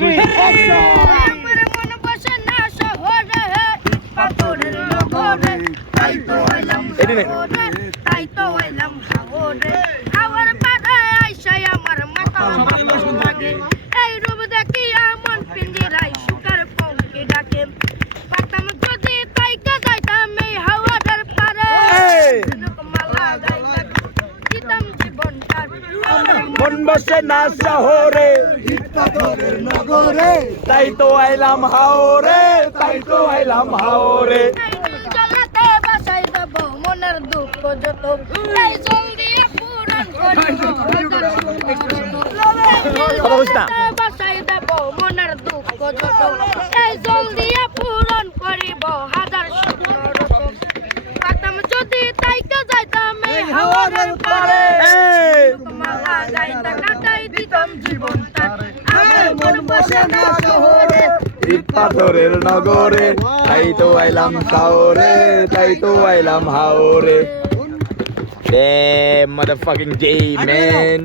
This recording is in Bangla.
আমার মন বসে না শহরে পাথরের নগরে তাই তো এলাম শহরে তাই তো এলাম শহরে আমার পাড়ায় আইসাই আমার মাথা লাগে এই রূপ দেখি আমন পিঞ্জিরাই সুকার পঙ্কে ডাকে পাতাম যদি তাই কা যাইতাম এই হাওয়াটার পারে মালা গাইতাম দিতাম জীবনটার মন বসে না শহরে পাথরের নগরে তাই তো আইলাম হাওরে তাই তো আইলাম হাওরে জলাতে বাসাই দেব মনের দুঃখ যত এই জল দিয়ে পূরণ করিব বাসাই দেব মনের দুঃখ যত এই জল দিয়ে পূরণ করিব হাজার সুন্দর পাতাম যদি তাইকা যাইতাম এই হাওয়ার পারে মালা গাইতা কাটাই দিতাম জীবনটা আমার মন বসে না শহরে পাথরের নগরে তাই তো আইলাম হাওরে তাই তো আইলাম হাওরে Damn motherfucking day, man.